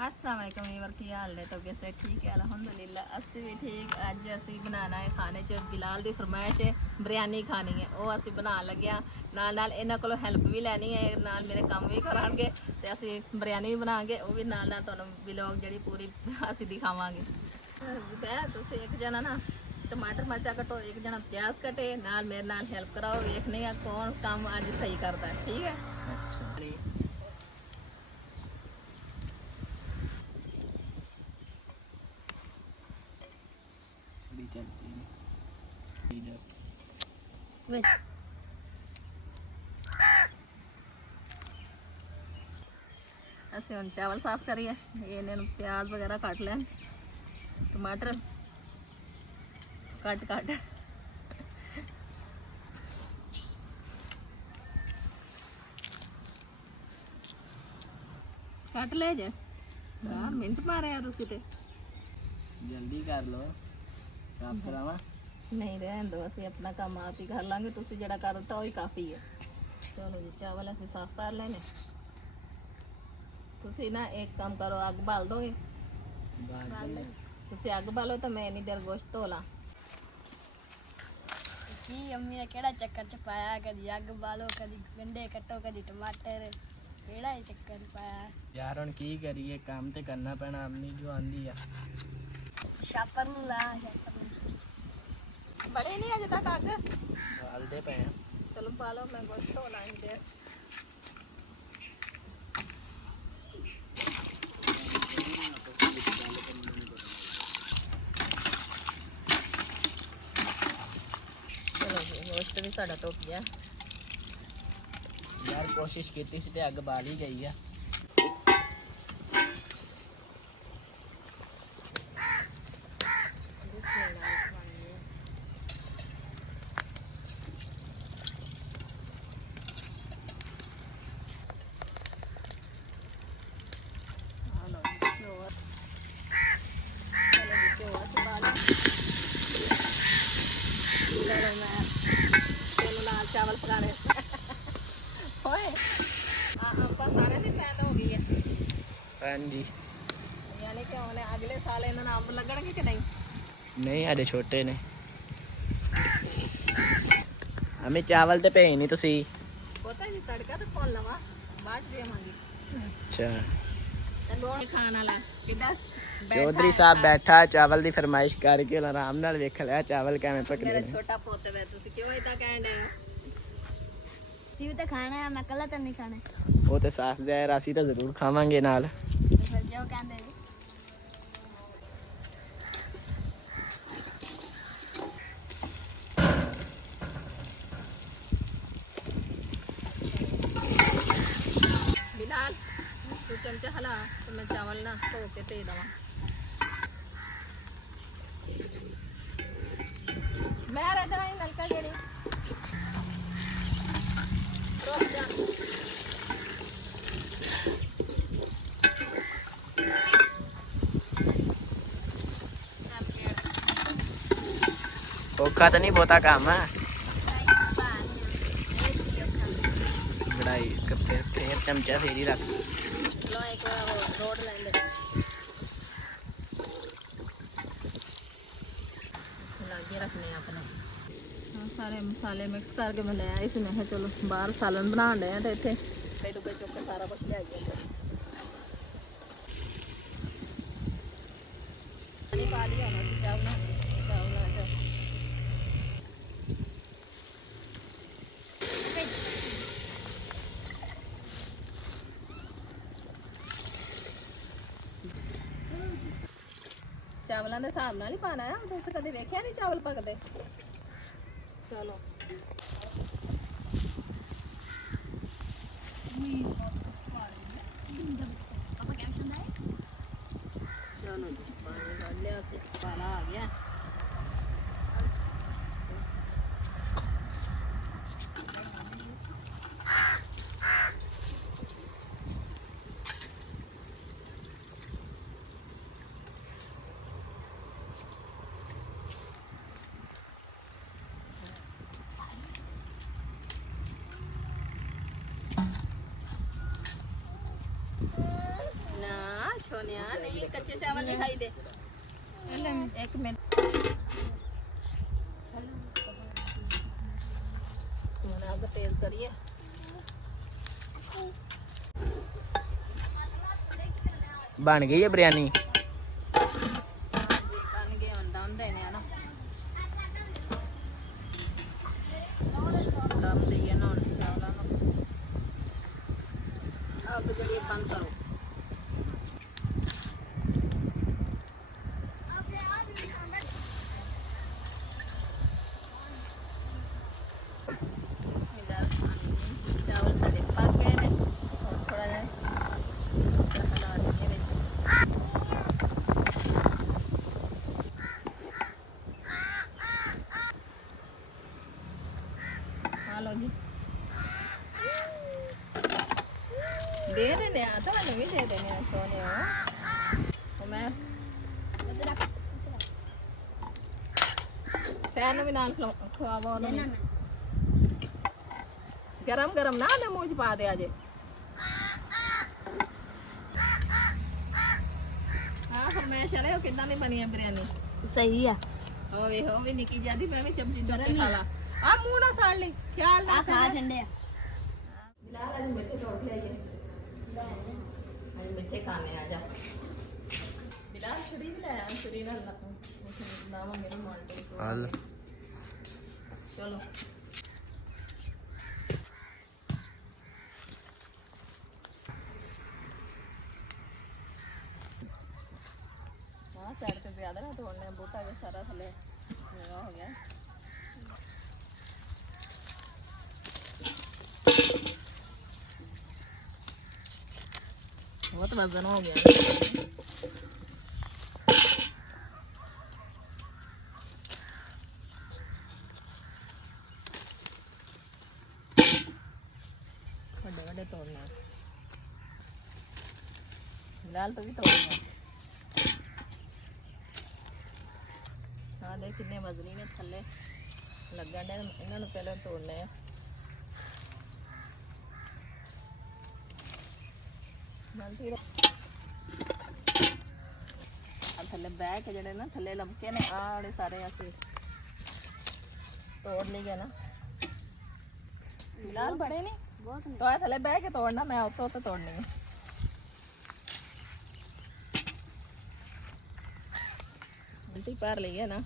अस्सलाम वालेकुम वीवर की हाल है। तो कैसे ठीक है अल्हम्दुलिल्लाह अस्सी भी ठीक। अज असी बनाना है खाने च बिलाल की फरमाइश है बिरयानी खानी है वो असी बना लगे नाल इन्हां कोलों हेल्प भी लैनी है नाल मेरे काम भी करांगे ते असी बिरयानी भी बनाएंगे वो भी नाल तुहानूं व्लॉग जिहड़ी पूरी असी दिखावांगे। ज़ुबैर तुसीं एक जना ना टमाटर मर्चा कटो एक जना प्याज कटे नाल मेरे नाल हेल्प कराओ वेखने आ कौन काम अज सही करता है ठीक है। ਅਸੀਂ ਹੁਣ ਚਾਵਲ ਸਾਫ਼ ਕਰੀਏ ਇਹਨਾਂ ਨੂੰ ਪਿਆਜ਼ ਵਗੈਰਾ ਕੱਟ ਲੈਣ ਟਮਾਟਰ ਕੱਟ ਲੈ ਜੇ 10 ਮਿੰਟ ਮਾਰਿਆ ਤੁਸੀਂ ਤੇ ਜਲਦੀ ਕਰ ਲੋ ਸਾਫ਼ ਕਰਾਵਾ ਨਹੀਂ ਰਹਿਣ ਦੋ ਅਸੀਂ ਆਪਣਾ ਕੰਮ ਆਪ ਹੀ ਕਰ ਲਾਂਗੇ ਤੁਸੀਂ ਜਿਹੜਾ ਕਰ ਦਿੱਤਾ ਉਹ ਹੀ ਕਾਫੀ ਹੈ। ਚਲੋ ਜੀ ਚਾਵਲ ਅਸੀਂ ਸਾਫ਼ ਕਰ ਲੈਣੇ ਤੁਸੀਂ ਨਾ ਇੱਕ ਕੰਮ ਕਰੋ ਅੱਗ ਬਾਲ ਦੋਗੇ ਤੁਸੀਂ ਅੱਗ ਬਾਲੋ ਤਾਂ ਮੈਂ ਇੰਨੀ ਦੇਰ ਗੋਸ਼ਤ ਧੋ ਲਾਂ। ਕੀ ਅੰਮੀ ਨੇ ਕਿਹੜਾ ਚੱਕਰ ਚ ਪਾਇਆ ਕਦੀ ਅੱਗ ਬਾਲੋ ਕਦੀ ਗੰਡੇ ਕੱਟੋ ਕਦੀ ਟਮਾਟਰ ਕਿਹੜਾ ਇਹ ਚੱਕਰ ਪਾਇਆ ਯਾਰ ਹੁਣ ਕੀ ਕਰੀਏ ਕੰਮ ਤੇ ਕਰਨਾ ਪੈਣਾ ਅੰਮੀ ਜੋ ਆਂਦੀ ਆ ਛਾਪਰ ਨੂੰ ਲਾ ਛਾਪਰ ਨੂੰ ਬੜੇ ਨਹੀਂ ਅਜੇ ਤੱਕ ਅੱਗ ਬਾਲਦੇ ਪਏ ਆ ਚਲੋ ਪਾ ਲਓ ਮੈਂ ਗੋਸ਼ਤ ਧੋ ਲਾਂ ਇੰਨੀ ਦੇਰ। ਚਲੋ ਜੀ ਗੋਸ਼ਤ ਵੀ ਸਾਡਾ ਧੁੱਪ ਗਿਆ। ਯਾਰ ਕੋਸ਼ਿਸ਼ ਕੀਤੀ ਸੀ ਤੇ ਅੱਗ ਬਾਲ ਹੀ ਗਈ ਆ चावल पकाने होए ਆਪਾਂ ਸਾਰੇ ਦੀ ਪੈਦਾ ਹੋ ਗਈ ਹੈ ਹਾਂਜੀ ਯਾਨੀ ਕਿ ਹੁਣ ਅਗਲੇ ਸਾਲ ਇਹਨਾਂ ਨੂੰ ਅੰਬ ਲੱਗਣਗੇ ਕਿ ਨਹੀਂ ਨਹੀਂ ਸਾਡੇ ਛੋਟੇ ਨੇ ਹਮੇ ਚਾਵਲ ਤੇ ਭੇਜ ਨਹੀਂ ਤੁਸੀਂ ਪਤਾ ਜੀ ਤੜਕਾ ਤਾਂ ਪਾਉਣ ਲਵਾਂ ਬਾਅਦ ਚ ਦੇਵਾਂਗੇ। ਅੱਛਾ ਤੇ ਲੋਣ ਖਾਣ ਵਾਲਾ ਕਿੱਦਾਂ ਚੌਧਰੀ ਸਾਹਿਬ ਬੈਠਾ ਚਾਵਲ ਦੀ ਫਰਮਾਇਸ਼ ਕਰਕੇ ਆਰਾਮ ਨਾਲ ਵੇਖ ਲਿਆ ਚਾਵਲ ਕਿਵੇਂ ਪਕਦੇ ਮੇਰਾ ਨੇ ਛੋਟਾ ਪੁੱਤ ਵੇ ਤੁਸੀਂ ਕਿਉਂ ਇਦਾਂ ਕਹਿਣ ਡਏ ਹੋ ਸੀ ਵੀ ਤਾਂ ਖਾਣਾ ਹੈ ਮੈਂ ਕੱਲਾ ਤਾਂ ਨਹੀਂ ਖਾਣਾ ਉਹ ਤੇ ਸਾਫ਼ ਜ਼ਾਹਿਰ ਅਸੀਂ ਤਾਂ ਜ਼ਰੂਰ ਖਾਵਾਂਗੇ ਨਾਲ ਫਿਰ ਜੋ ਕਹਿੰਦੇ ਨੇ बिलाल तू चमचा हला तो मैं चावल ना धो के दे दवा मैं इधर आई नलका जेड़ी रुक जा ਔਖਾ ਤਾਂ ਨਹੀਂ ਬਹੁਤਾ ਕੰਮ ਹੈ ਬੜਾਈ ਫਿਰ ਚਮਚਾ ਫੇਰ ਹੀ ਰੱਖ लो एक रोड लेंदे लागे रखने अपने सारे मसाले मिक्स करके मैं ले आई सी मैं चलो बाहर सालन बनाने डे ते इत्थे पे डुबे चुक के सारा कुछ ले गया पानी पा लिया ना चावल ਚਾਵਲਾਂ ਦੇ ਹਿਸਾਬ ਨਾਲ ਹੀ ਪਾਣਾ ਹੈ ਤੁਸੀਂ ਕਦੇ ਵੇਖਿਆ ਨਹੀਂ ਚਾਵਲ ਪਕਦੇ। ਚਲੋ ਚਲੋ ਜੀ ਪਾਣੀ ਡਾਲ ਲਿਆ ਸੀ ਪਾਲਾ ਆ ਗਿਆ ਛੋਨਿਆ ਨਹੀਂ ਕੱਚੇ ਚਾਵਲ ਨਹੀਂ ਖਾਈਦੇ। ਇੱਕ ਮਿੰਟ ਹੁਣ ਅੱਗ ਤੇਜ਼ ਕਰੀਏ। ਬਣ ਗਈ ਹੈ ਬਿਰਿਆਨੀ। ਬਣ ਗਏ ਹੁਣ ਦਮ ਦੇਣੇ ਆ ਨਾ। ਦਮ ਦਈਏ ਨਾ ਹੁਣ ਚਾਵਲਾਂ ਨੂੰ। ਅੱਗ ਜਿਹੜੀ ਬੰਦ ਕਰੋ। ਚਾਵਲ ਸਾਡੇ ਪੱਕ ਗਏ ਨੇ। ਹੁਣ ਥੋੜਾ ਜਿਹਾ ਹਿਲਾ ਦਈਏ ਵਿੱਚ। ਲਓ ਜੀ ਦੇ ਦੇਣੇ ਆ ਤੁਹਾਨੂੰ ਵੀ ਦੇ ਦੇਣੇ ਆ ਸੋਨੇ ਉਹ ਮੈਂ ਸੈਨ ਨੂੰ ਵੀ ਨਾਲ ਖਵਾਵਾ ਉਹਨੂੰ ਵੀ। ਗਰਮ ਗਰਮ ਨਾ ਨਾ ਮੂੰਹ ਚ ਪਾ ਦੇ ਅਜੇ। ਹਾਂ ਫਰਮਾਇਸ਼ ਵਾਲੇ ਉਹ ਕਿੱਦਾਂ ਦੀ ਬਣੀ ਹੈ ਬਿਰਿਆਨੀ। ਸਹੀ ਆ ਉਹ ਵੇਖੋ ਉਹ ਵੀ ਨਿੱਕੀ ਜਾਂਦੀ ਮੈਂ ਵੀ ਚਮਚੀ ਚੁੱਕ ਕੇ ਖਾ ਲਾ। ਆ ਮੂੰਹ ਨਾ ਸਾੜ ਲਈ ਖਿਆਲ ਨਾਲ ਖਾ ਠੰਡੇ ਆ ਬਿਲਾਲ ਅੱਜ ਮਿੱਠੇ ਤੋੜ ਲਿਆਈਏ। ਅੱਜ ਮਿੱਠੇ ਖਾਣੇ ਆ ਜਾ ਬਿਲਾਲ ਛੁਰੀ ਵੀ ਲੈ ਆ ਛੁਰੀ ਨਾਲ ਲਾਵਾਂਗੇ ਨਾ ਮਾਲਟੇ ਹਲ ਚਲੋ साइड पे ज्यादा ना तोड़ने बूटा के सारा थले हो गया। बहुत वजन हो गया। बड़े बड़े तोड़ना बिलाल तो भी तोड़ना। हाँ देख कितने वजनी ने थले लगन डे इन्होंने पहले तोड़ने हैं। थले बह के जड़े ना थले लमके ने आड़े सारे ऐसे तोड़ लिए ना। बिलाल बड़े नहीं तो थले बह के तोड़ना मैं उतो तो तोड़नी है। उल्टी पार ली है ना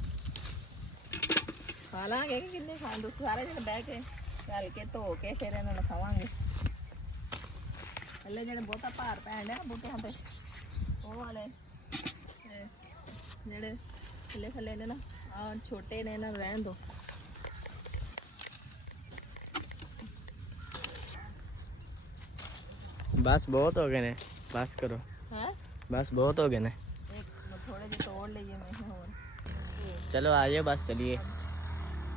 खा लांगे कि किन्ने खान दूसरे सारे जने बह के चल के धो के फिर इन्होंने खावांगे। पहले जने बहुता भार पैन डे बूटियां पे वो वाले जेड़े थले थले ने ना आ छोटे ने ना रहन दो। बस बहुत हो गए ने बस करो। हैं बस बहुत हो गए ने एक थोड़े जे तोड़ लिए मैं और चलो आ जाओ बस चलिए।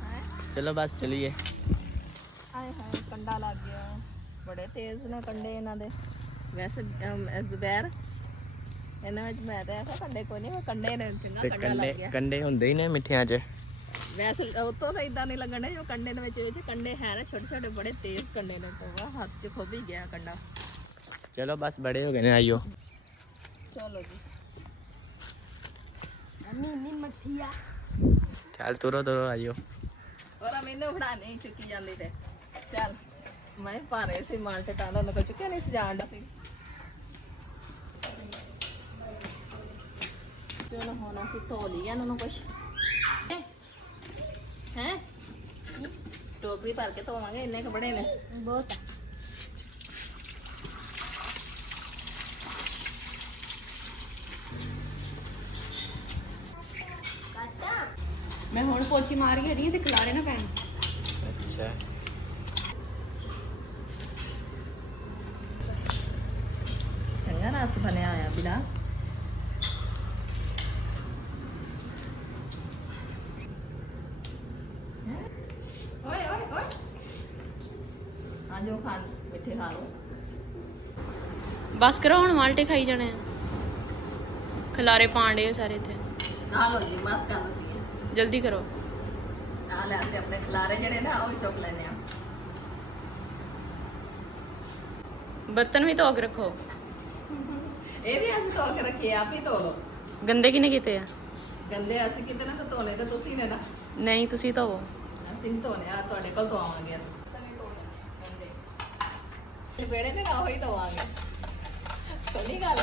हैं चलो बस चलिए। आए हाय कंडा लग गया बड़े तेज ने कंडे इन्हां दे। वैसे जुबैर इन्हां विच मैं ते ऐसा कंडे कोई नहीं कंडे ने चंगा ते कंडा कंडे लग गया। कंडे हुंदे ही ने मिठियां च। वैसे उतो तो इदा नहीं लगने जो कंडे ने विच कंडे है ना छोटे छोटे बड़े तेज कंडे ने तो वाह हाथ च खो भी गया कंडा। चलो बस बड़े हो गए ने आइयो। चलो जी अम्मी नी मठिया चल तुरो तुरो आइयो। और मैंने फड़ा नहीं चुकी जाती थे चल मैं भारे से माल्टे टांदा उन्हें चुके नहीं सी जान सी। चलो होना सी धो लिया इन्होंने कुछ हैं टोकरी भर के धोवांगे इन्ने के बड़े ने बहुत मैं हुण पोछी मार के हटी ते खलारे ना पैन। अच्छा चंगा रस बनया आया बिला ओए ओए ओए आज खान मिठे खा लो। बस करो हुण माल्टे खाई जाने खलारे पांडे सारे थे खा लो जी बस कर दी है जल्दी करो। नाल ऐसे अपने खिलारे जड़े ना वो चुक लेने आ। बर्तन भी धो के रखो। ਇਹ ਵੀ ਅਸੀਂ ਧੋ ਕੇ ਰੱਖੇ ਆਪ ਹੀ ਧੋ ਲਓ। ਗੰਦੇ ਕਿਨੇ ਕੀਤੇ ਆ? ਗੰਦੇ ਅਸੀਂ ਕਿਤੇ ਨਾ ਤਾਂ ਧੋਣੇ ਤਾਂ ਤੁਸੀਂ ਨੇ ਨਾ, ਨਹੀਂ ਤੁਸੀਂ ਧੋਵੋ। ਅਸੀਂ ਨਹੀਂ ਧੋਣੇ ਆ, ਤੁਹਾਡੇ ਕੋਲ ਧੋਵਾਂਗੇ ਅਸੀਂ। ਗੰਦੇ ਲਪੇੜੇ ਤੇ ਨਾ ਉਹੀ ਧੋਵਾਂਗੇ। ਸੋਹਣੀ ਗੱਲ।